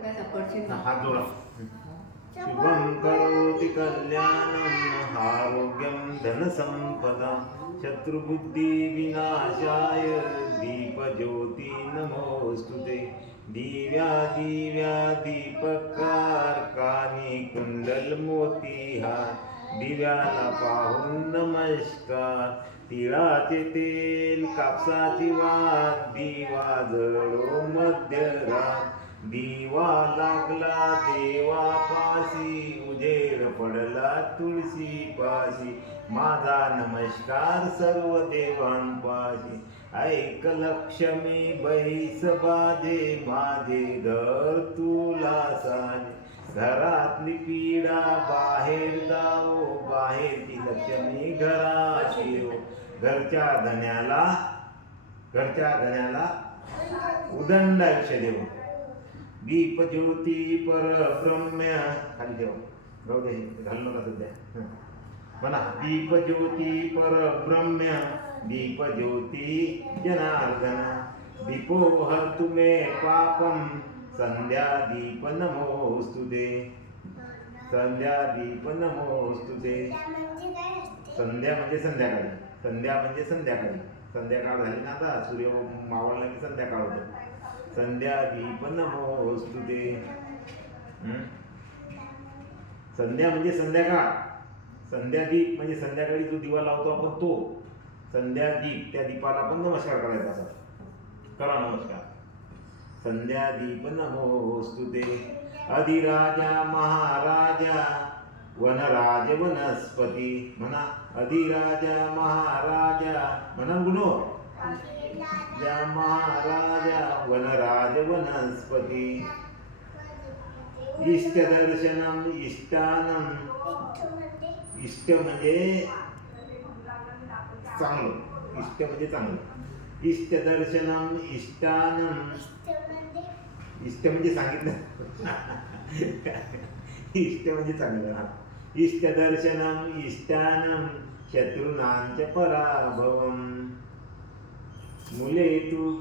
हात जोडा. शुभं करोति कल्याणं आरोग्यं धनसंपदा शत्रुबुद्धि विनाशाय दीपज्योती नमोस्तुते. दिव्या दिव्या दीपकारकानी कुंडल मोतीहार दिव्याला पाहून नमस्कार. तिळाचे तेल कापसाची वात दिवा जळो मध्यरात. दिवा लागला देवापाशी उजेड पडला तुळशी पाशी. माझा नमस्कार सर्व देवांपाशी. ऐक लक्ष्मी बैस बाजे माझे घर तुला साजे. घरातली पीडा बाहेर जाओ बाहेरची लक्ष्मी घरात येओ. घरच्या धन्याला उदंड आयुष्य देव. दीप ज्योती परब्रह्म्य खाली देव राहू दे घालू नका सध्या म्हणा. दीप ज्योती परब्रह्म्य दीप ज्योती जनार्दन. दीपो हर तुमे पापम संध्या दीप नमोस्तुते. संध्या दीप नमोस्तुते. संध्या म्हणजे संध्याकाळी. संध्या म्हणजे संध्याकाळी. संध्याकाळ झाली ना आता सूर्य मावळला की संध्याकाळ होतो. संध्या दीप नमोस्तुते. संध्या म्हणजे संध्याकाळ. संध्यादीप म्हणजे संध्याकाळी जो दिवा लावतो आपण तो संध्यादीप. त्या दीपाला आपण नमस्कार करायचा असा करा नमस्कार. संध्यादीप नमोस्तुते. अधिराजा महाराजा वनराज वनस्पती म्हणा. अधिराजा महाराजा म्हणा गुणो. या महाराजा वनराज वनस्पती. इष्ट दर्शनम इष्टानम. इष्ट म्हणजे चांगलं. इष्ट म्हणजे चांगलं. इष्ट दर्शनम इष्टानम. इष्ट म्हणजे सांगितलं. इष्ट म्हणजे चांगलं. इष्ट दर्शनम इष्टानम शत्रुनांच पराभवम. मुले तू